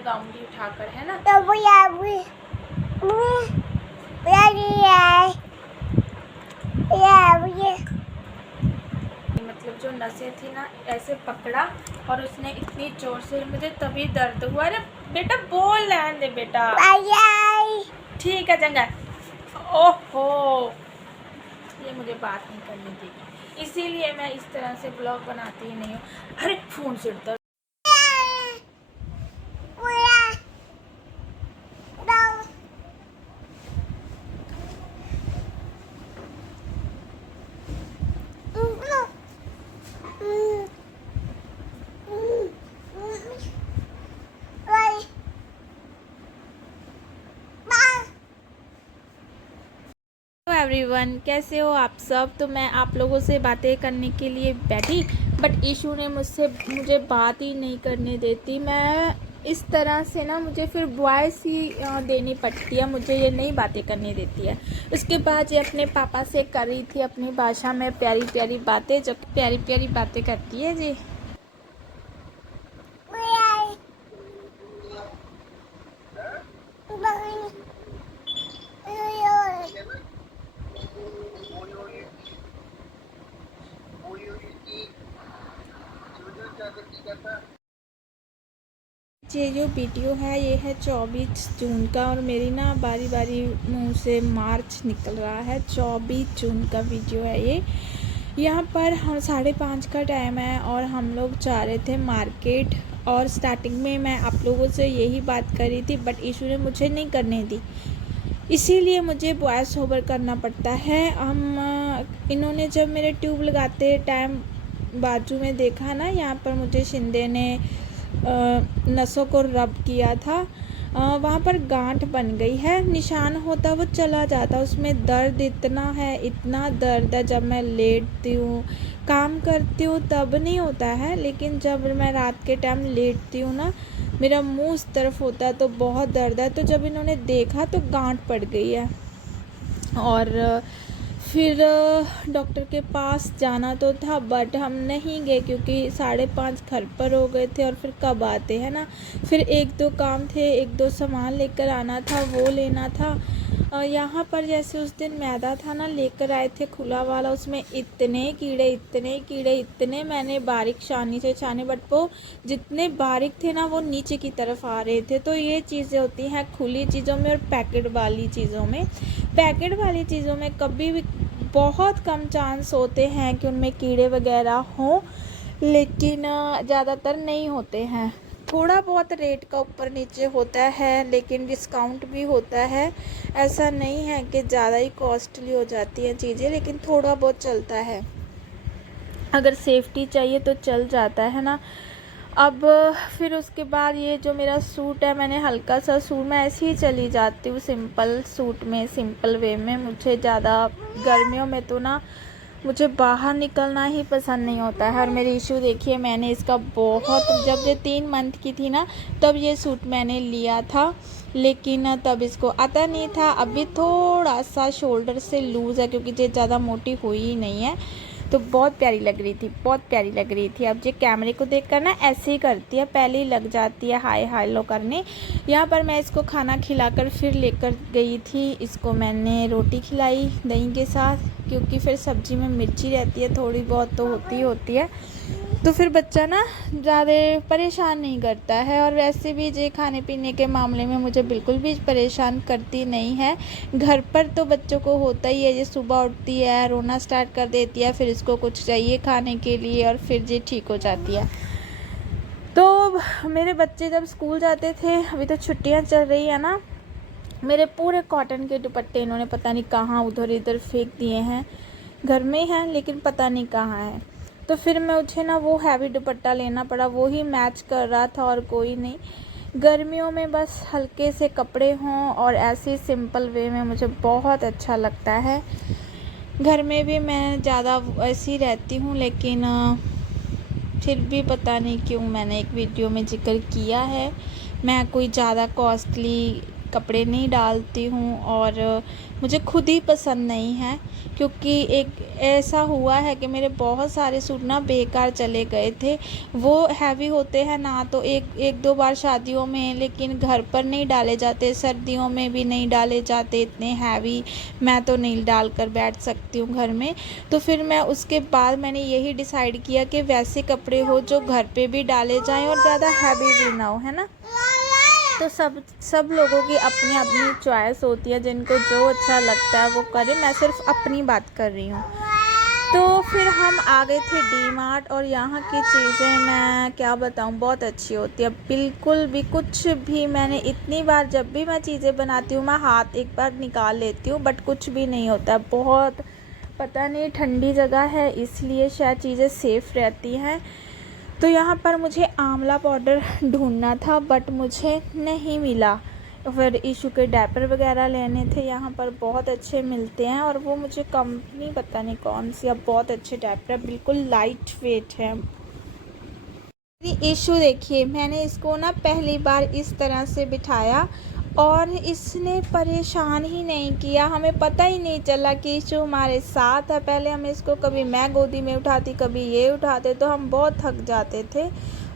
लगाऊंगी उठाकर, है ना। मतलब जो नसें थी ना, ऐसे पकड़ा और उसने इतनी जोर से, मुझे तभी दर्द हुआ। अरे बेटा बोल रहने दे बेटा, ठीक है चंगा। ओहो, ये मुझे बात नहीं करने देगी, इसीलिए मैं इस तरह से ब्लॉग बनाती ही नहीं हूँ। अरे फोन से उड़ता। एवरीवन, कैसे हो आप सब। तो मैं आप लोगों से बातें करने के लिए बैठी, बट ईशू ने मुझे बात ही नहीं करने देती। मैं इस तरह से ना, मुझे फिर वॉइस ही देनी पड़ती है, मुझे ये नहीं बातें करने देती है। उसके बाद ये अपने पापा से कर रही थी अपनी भाषा में प्यारी प्यारी बातें, जो प्यारी प्यारी बातें करती है जी। ये जो वीडियो है ये है 24 जून का, और मेरी ना बारी बारी मुंह से मार्च निकल रहा है। 24 जून का वीडियो है ये। यहाँ पर हम 5:30 का टाइम है और हम लोग जा रहे थे मार्केट। और स्टार्टिंग में मैं आप लोगों से यही बात करी थी, बट ईशू ने मुझे नहीं करने दी, इसीलिए मुझे वॉइस ओवर करना पड़ता है। इन्होंने जब मेरे ट्यूब लगाते टाइम बाजू में देखा ना, यहाँ पर मुझे शिंदे ने नसों को रब किया था, वहाँ पर गांठ बन गई है। निशान होता वो चला जाता, उसमें दर्द इतना है, इतना दर्द है। जब मैं लेटती हूँ काम करती हूँ तब नहीं होता है, लेकिन जब मैं रात के टाइम लेटती हूँ ना, मेरा मुंह इस तरफ होता है तो बहुत दर्द है। तो जब इन्होंने देखा तो गांठ पड़ गई है। और फिर डॉक्टर के पास जाना तो था, बट हम नहीं गए क्योंकि 5:30 घर पर हो गए थे, और फिर कब आते हैं ना। फिर 1-2 काम थे, 1-2 सामान लेकर आना था, वो लेना था। यहाँ पर जैसे उस दिन मैदा था ना, लेकर आए थे खुला वाला, उसमें इतने कीड़े इतने मैंने बारीक छानी से छाने, बट वो जितने बारीक थे ना वो नीचे की तरफ आ रहे थे। तो ये चीज़ें होती हैं खुली चीज़ों में और पैकेट वाली चीज़ों में। पैकेट वाली चीज़ों में कभी भी बहुत कम चांस होते हैं कि उनमें कीड़े वगैरह हों, लेकिन ज़्यादातर नहीं होते हैं। थोड़ा बहुत रेट का ऊपर नीचे होता है, लेकिन डिस्काउंट भी होता है। ऐसा नहीं है कि ज़्यादा ही कॉस्टली हो जाती हैं चीज़ें, लेकिन थोड़ा बहुत चलता है। अगर सेफ्टी चाहिए तो चल जाता है ना। अब फिर उसके बाद ये जो मेरा सूट है, मैंने हल्का सा सूट, मैं ऐसे ही चली जाती हूँ सिंपल सूट में, सिंपल वे में। मुझे ज़्यादा गर्मियों में तो ना मुझे बाहर निकलना ही पसंद नहीं होता है। और मेरी इशू देखिए, मैंने इसका बहुत, जब ये 3 मंथ की थी ना तब ये सूट मैंने लिया था, लेकिन तब इसको आता नहीं था। अभी थोड़ा सा शोल्डर से लूज़ है क्योंकि ये ज़्यादा मोटी हुई ही नहीं है। तो बहुत प्यारी लग रही थी, बहुत प्यारी लग रही थी। अब ये कैमरे को देखकर ना ऐसे ही करती है, पहले ही लग जाती है हाय हाय लो करने। यहाँ पर मैं इसको खाना खिलाकर फिर लेकर गई थी। इसको मैंने रोटी खिलाई दही के साथ, क्योंकि फिर सब्जी में मिर्ची रहती है, थोड़ी बहुत तो होती है। तो फिर बच्चा ना ज़्यादा परेशान नहीं करता है। और वैसे भी ये खाने पीने के मामले में मुझे बिल्कुल भी परेशान करती नहीं है। घर पर तो बच्चों को होता ही है, ये सुबह उठती है रोना स्टार्ट कर देती है, फिर इसको कुछ चाहिए खाने के लिए, और फिर ये ठीक हो जाती है। तो मेरे बच्चे जब स्कूल जाते थे, अभी तो छुट्टियाँ चल रही है ना, मेरे पूरे कॉटन के दुपट्टे इन्होंने पता नहीं कहाँ उधर इधर फेंक दिए हैं। घर में हैं लेकिन पता नहीं कहाँ है। तो फिर मुझे ना वो हैवी दुपट्टा लेना पड़ा, वो ही मैच कर रहा था और कोई नहीं। गर्मियों में बस हल्के से कपड़े हों और ऐसे सिंपल वे में मुझे बहुत अच्छा लगता है। घर में भी मैं ज़्यादा ऐसी रहती हूँ, लेकिन फिर भी पता नहीं क्यों मैंने एक वीडियो में जिक्र किया है, मैं कोई ज़्यादा कॉस्टली कपड़े नहीं डालती हूँ और मुझे खुद ही पसंद नहीं है, क्योंकि एक ऐसा हुआ है कि मेरे बहुत सारे सूट ना बेकार चले गए थे। वो हैवी होते हैं ना, तो एक दो बार शादियों में, लेकिन घर पर नहीं डाले जाते, सर्दियों में भी नहीं डाले जाते इतने हैवी। मैं तो नहीं डाल कर बैठ सकती हूँ घर में। तो फिर मैं उसके बाद मैंने यही डिसाइड किया कि वैसे कपड़े हो जो घर पे भी डाले जाएं और ज़्यादा हैवी भी ना हो, है ना। तो सब लोगों की अपनी अपनी चॉइस होती है, जिनको जो अच्छा लगता है वो करें। मैं सिर्फ अपनी बात कर रही हूँ। तो फिर हम आ गए थे डी मार्ट, और यहाँ की चीज़ें मैं क्या बताऊँ, बहुत अच्छी होती है। बिल्कुल भी कुछ भी, मैंने इतनी बार जब भी मैं चीज़ें बनाती हूँ मैं हाथ एक बार निकाल लेती हूँ, बट कुछ भी नहीं होता है। बहुत पता नहीं, ठंडी जगह है इसलिए शायद चीज़ें सेफ़ रहती हैं। तो यहाँ पर मुझे आंवला पाउडर ढूंढना था, बट मुझे नहीं मिला। फिर ईशू के डायपर वगैरह लेने थे, यहाँ पर बहुत अच्छे मिलते हैं, और वो मुझे कंपनी पता नहीं कौन सी, अब बहुत अच्छे डायपर है, बिल्कुल लाइट वेट है। ईशू देखिए, मैंने इसको ना पहली बार इस तरह से बिठाया और इसने परेशान ही नहीं किया। हमें पता ही नहीं चला कि ईशू हमारे साथ है। पहले हम इसको, कभी मैं गोदी में उठाती, कभी ये उठाते, तो हम बहुत थक जाते थे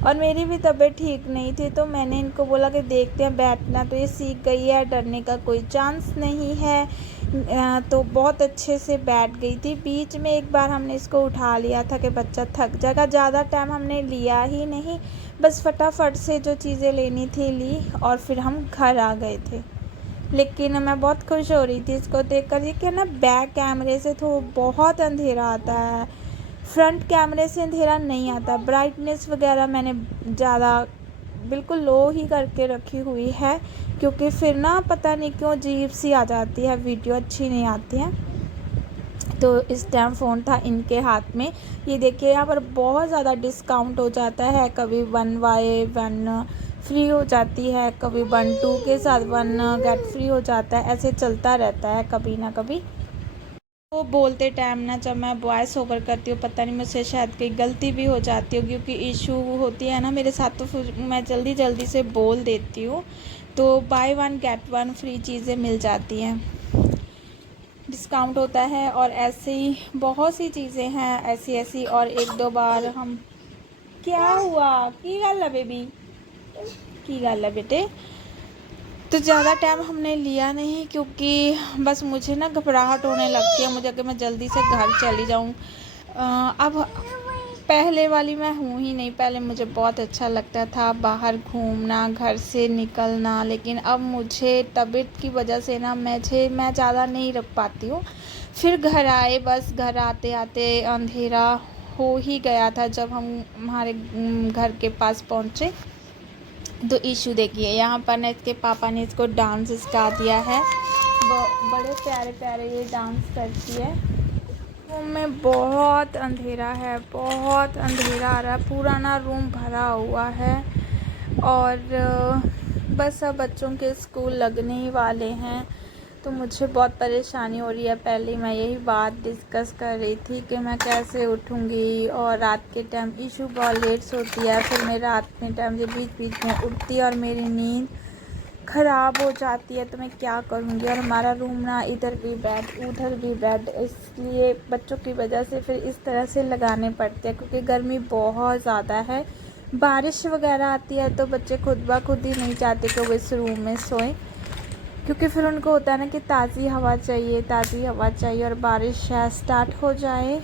और मेरी भी तबीयत ठीक नहीं थी। तो मैंने इनको बोला कि देखते हैं बैठना, तो ये सीख गई है, डरने का कोई चांस नहीं है। तो बहुत अच्छे से बैठ गई थी। बीच में एक बार हमने इसको उठा लिया था कि बच्चा थक जाएगा, ज़्यादा टाइम हमने लिया ही नहीं, बस फटाफट से जो चीज़ें लेनी थी ली और फिर हम घर आ गए थे। लेकिन मैं बहुत खुश हो रही थी इसको देखकर। ये क्या ना, बैक कैमरे से तो बहुत अंधेरा आता है, फ्रंट कैमरे से अंधेरा नहीं आता। ब्राइटनेस वगैरह मैंने ज़्यादा बिल्कुल लो ही करके रखी हुई है, क्योंकि फिर ना पता नहीं क्यों अजीब सी आ जाती है, वीडियो अच्छी नहीं आती है। तो इस टाइम फ़ोन था इनके हाथ में। ये देखिए यहाँ पर बहुत ज़्यादा डिस्काउंट हो जाता है, कभी 1 बाय 1 फ्री हो जाती है, कभी 1 2 के साथ 1 गेट फ्री हो जाता है, ऐसे चलता रहता है कभी ना कभी। वो बोलते टाइम ना, जब मैं वॉइस ओवर करती हूँ, पता नहीं मुझसे शायद कोई गलती भी हो जाती हो, क्योंकि इशू होती है ना मेरे साथ, तो फिर मैं जल्दी जल्दी से बोल देती हूँ। तो बाय 1 गेट 1 फ्री चीज़ें मिल जाती हैं, डिस्काउंट होता है, और ऐसे ही बहुत सी चीज़ें हैं ऐसी। और एक दो बार हम, क्या हुआ, की गल है बेबी, की गल है बेटे। तो ज़्यादा टाइम हमने लिया नहीं, क्योंकि बस मुझे ना घबराहट होने लगती है मुझे कि मैं जल्दी से घर चली जाऊँ। अब पहले वाली मैं हूँ ही नहीं। पहले मुझे बहुत अच्छा लगता था बाहर घूमना, घर से निकलना, लेकिन अब मुझे तबीयत की वजह से ना मैं ज़्यादा नहीं रख पाती हूँ। फिर घर आए, बस घर आते आते अंधेरा हो ही गया था जब हम हमारे घर के पास पहुँचे। तो इशू देखिए, यहाँ पर ना इसके पापा ने इसको डांस सिखा दिया है, बड़े प्यारे प्यारे ये डांस करती है। रूम में बहुत अंधेरा है, बहुत अंधेरा आ रहा है, पूरा ना रूम भरा हुआ है। और बस अब बच्चों के स्कूल लगने ही वाले हैं, तो मुझे बहुत परेशानी हो रही है। पहले मैं यही बात डिस्कस कर रही थी कि मैं कैसे उठूँगी, और रात के टाइम इशू बहुत लेट सोती है, फिर मैं रात के टाइम से बीच बीच में उठती है और मेरी नींद ख़राब हो जाती है, तो मैं क्या करूँगी। और हमारा रूम ना इधर भी बेड उधर भी बेड, इसलिए बच्चों की वजह से फिर इस तरह से लगाने पड़ते हैं, क्योंकि गर्मी बहुत ज़्यादा है। बारिश वगैरह आती है तो बच्चे खुद ब खुद ही नहीं चाहते कि वो इस रूम में सोएं, क्योंकि फिर उनको होता है ना कि ताज़ी हवा चाहिए, ताज़ी हवा चाहिए, और बारिश स्टार्ट हो जाए।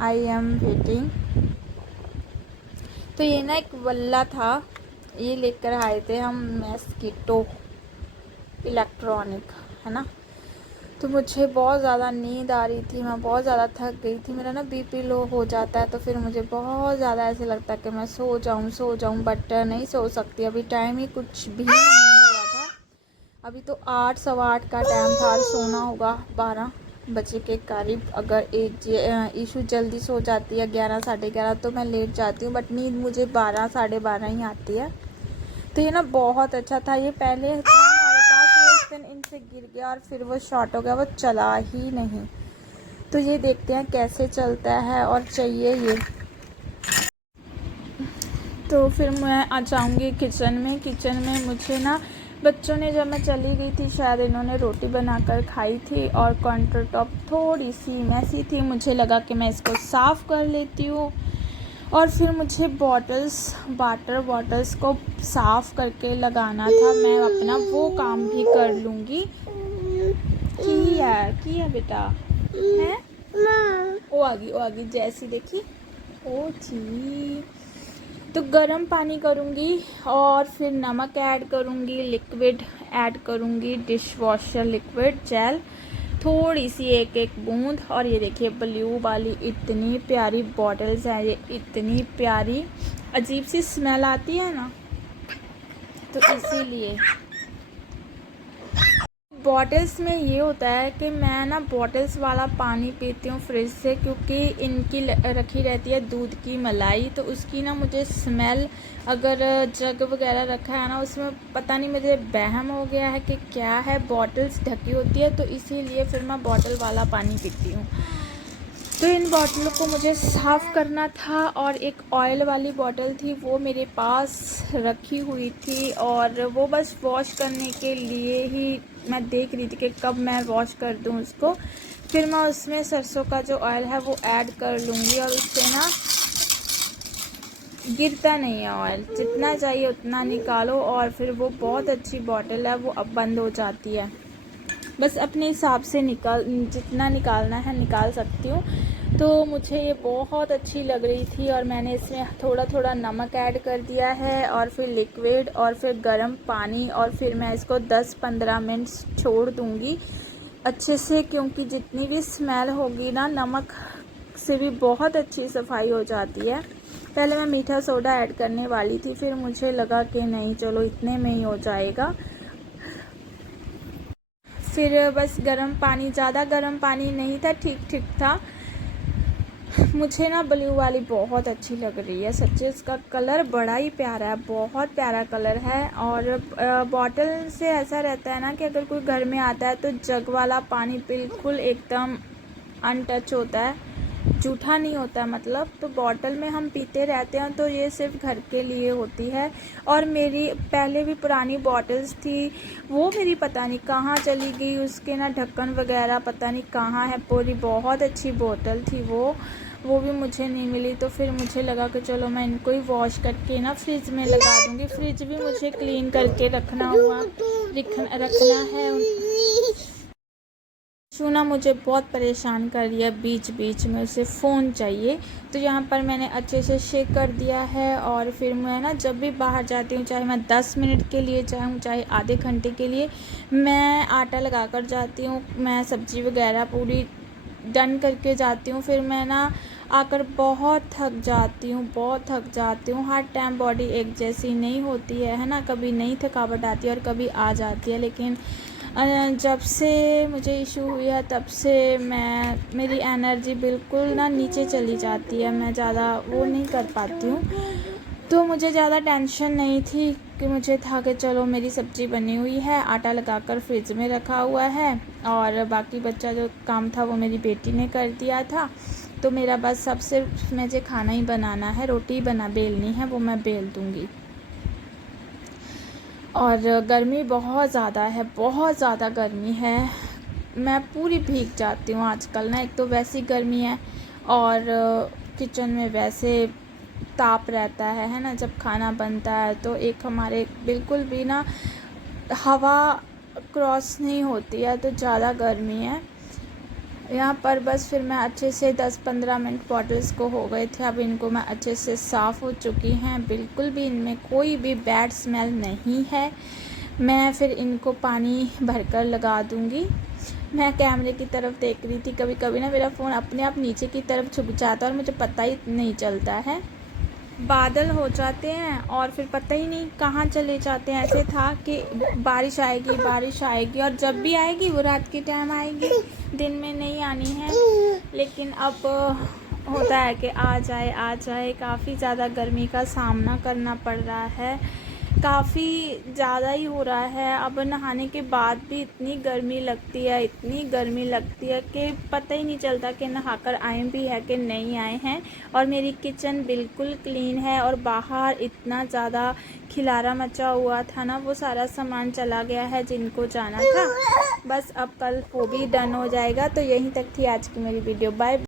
I am waiting. तो ये ना एक वल्ला था, ये लेकर आए थे हम, मस्कीटो इलेक्ट्रॉनिक, है ना। तो मुझे बहुत ज़्यादा नींद आ रही थी, मैं बहुत ज़्यादा थक गई थी, मेरा ना बीपी लो हो जाता है, तो फिर मुझे बहुत ज़्यादा ऐसे लगता है कि मैं सो जाऊँ, बट नहीं सो सकती। अभी टाइम ही कुछ भी नहीं हुआ था, अभी तो 8 सवा 8 का टाइम था, और सोना होगा 12 बजे के करीब। अगर इशू जल्दी सो जाती है 11 साढ़े 11, तो मैं लेट जाती हूँ, बट नींद मुझे 12 साढ़े 12 ही आती है। तो ये ना बहुत अच्छा था, ये पहले था हमारे पास, वो उस दिन इनसे गिर गया और फिर वो शॉर्ट हो गया, वो चला ही नहीं। तो ये देखते हैं कैसे चलता है, और चाहिए ये। तो फिर मैं आ जाऊँगी किचन में मुझे ना बच्चों ने, जब मैं चली गई थी शायद इन्होंने रोटी बनाकर खाई थी और काउंटर टॉप थोड़ी सी मैसी थी। मुझे लगा कि मैं इसको साफ़ कर लेती हूँ और फिर मुझे वाटर बॉटल्स को साफ़ करके लगाना था। मैं अपना वो काम भी कर लूँगी। किया बेटा है। ओ आ गई जैसी देखी। ओ जी, तो गर्म पानी करूँगी और फिर नमक ऐड करूँगी, लिक्विड ऐड करूँगी, डिश वॉशर लिक्विड जेल थोड़ी सी, एक बूंद। और ये देखिए ब्लू वाली इतनी प्यारी बॉटल्स हैं, ये इतनी प्यारी, अजीब सी स्मेल आती है ना, तो इसीलिए बॉटल्स में ये होता है कि मैं ना बॉटल्स वाला पानी पीती हूँ फ्रिज से, क्योंकि इनकी रखी रहती है दूध की मलाई, तो उसकी ना मुझे स्मेल, अगर जग वगैरह रखा है ना उसमें, पता नहीं मुझे वहम हो गया है कि क्या है, बॉटल्स ढकी होती है, तो इसीलिए फिर मैं बॉटल वाला पानी पीती हूँ। तो इन बॉटलों को मुझे साफ़ करना था और एक ऑयल वाली बॉटल थी वो मेरे पास रखी हुई थी और वो बस वॉश करने के लिए ही मैं देख रही थी कि कब मैं वॉश कर दूँ उसको। फिर मैं उसमें सरसों का जो ऑयल है वो ऐड कर लूँगी और उससे ना गिरता नहीं है ऑयल, जितना चाहिए उतना निकालो और फिर वो बहुत अच्छी बॉटल है, वो अब बंद हो जाती है। बस अपने हिसाब से जितना निकालना है निकाल सकती हूँ। तो मुझे ये बहुत अच्छी लग रही थी और मैंने इसमें थोड़ा थोड़ा नमक ऐड कर दिया है और फिर लिक्विड और फिर गर्म पानी, और फिर मैं इसको 10-15 मिनट छोड़ दूँगी अच्छे से, क्योंकि जितनी भी स्मेल होगी ना, नमक से भी बहुत अच्छी सफाई हो जाती है। पहले मैं मीठा सोडा ऐड करने वाली थी, फिर मुझे लगा कि नहीं चलो इतने में ही हो जाएगा। फिर बस गर्म पानी, ज़्यादा गर्म पानी नहीं था, ठीक ठीक था। मुझे ना ब्लू वाली बहुत अच्छी लग रही है सच्ची, इसका कलर बड़ा ही प्यारा है, बहुत प्यारा कलर है। और बॉटल से ऐसा रहता है ना कि अगर कोई घर में आता है तो जग वाला पानी बिल्कुल एकदम अनटच होता है, जूठा नहीं होता मतलब। तो बॉटल में हम पीते रहते हैं, तो ये सिर्फ घर के लिए होती है। और मेरी पहले भी पुरानी बॉटल्स थी, वो मेरी पता नहीं कहाँ चली गई, उसके ना ढक्कन वगैरह पता नहीं कहाँ है, पूरी बहुत अच्छी बोतल थी वो भी मुझे नहीं मिली। तो फिर मुझे लगा कि चलो मैं इनको ही वॉश करके ना फ्रिज में लगा दूँगी। फ्रिज भी मुझे क्लीन करके रखना है। चूना मुझे बहुत परेशान कर रही है, बीच बीच में उसे फ़ोन चाहिए। तो यहाँ पर मैंने अच्छे से शेक कर दिया है और फिर मैं ना जब भी बाहर जाती हूँ, चाहे मैं 10 मिनट के लिए जाऊँ चाहे आधे घंटे के लिए, मैं आटा लगा कर जाती हूँ। मैं सब्ज़ी वगैरह पूरी डन करके जाती हूँ। फिर मैं ना आकर बहुत थक जाती हूँ। हर टाइम बॉडी एक जैसी नहीं होती है ना, कभी नई थकावट आती है और कभी आ जाती है। लेकिन जब से मुझे इशू हुई है तब से मेरी एनर्जी बिल्कुल ना नीचे चली जाती है, मैं ज़्यादा वो नहीं कर पाती हूँ। तो मुझे ज़्यादा टेंशन नहीं थी कि मुझे था कि चलो मेरी सब्ज़ी बनी हुई है, आटा लगाकर फ्रिज में रखा हुआ है और बाकी बच्चा जो काम था वो मेरी बेटी ने कर दिया था। तो मेरा बस अब सिर्फ मुझे खाना ही बनाना है, रोटी बेलनी है, वो मैं बेल दूँगी। और गर्मी बहुत ज़्यादा है, बहुत ज़्यादा गर्मी है, मैं पूरी भीग जाती हूँ आजकल ना। एक तो वैसी गर्मी है और किचन में वैसे ताप रहता है ना, जब खाना बनता है तो एक हमारे बिल्कुल भी ना हवा क्रॉस नहीं होती है, तो ज़्यादा गर्मी है यहाँ पर। बस फिर मैं अच्छे से 10-15 मिनट बॉटल्स को हो गए थे, अब इनको मैं अच्छे से साफ़ हो चुकी हैं, बिल्कुल भी इनमें कोई भी बैड स्मेल नहीं है। मैं फिर इनको पानी भरकर लगा दूँगी। मैं कैमरे की तरफ देख रही थी, कभी कभी ना मेरा फ़ोन अपने आप नीचे की तरफ झुक जाता है और मुझे पता ही नहीं चलता है। बादल हो जाते हैं और फिर पता ही नहीं कहाँ चले जाते हैं। ऐसे था कि बारिश आएगी और जब भी आएगी वो रात के टाइम आएगी, दिन में नहीं आनी है। लेकिन अब होता है कि आ जाए। काफ़ी ज़्यादा गर्मी का सामना करना पड़ रहा है। काफ़ी ज़्यादा ही हो रहा है। अब नहाने के बाद भी इतनी गर्मी लगती है, इतनी गर्मी लगती है कि पता ही नहीं चलता कि नहाकर आए भी है कि नहीं आए हैं। और मेरी किचन बिल्कुल क्लीन है और बाहर इतना ज़्यादा खिलारा मचा हुआ था ना, वो सारा सामान चला गया है जिनको जाना था। बस अब कल वो भी डन हो जाएगा। तो यहीं तक थी आज की मेरी वीडियो। बाय।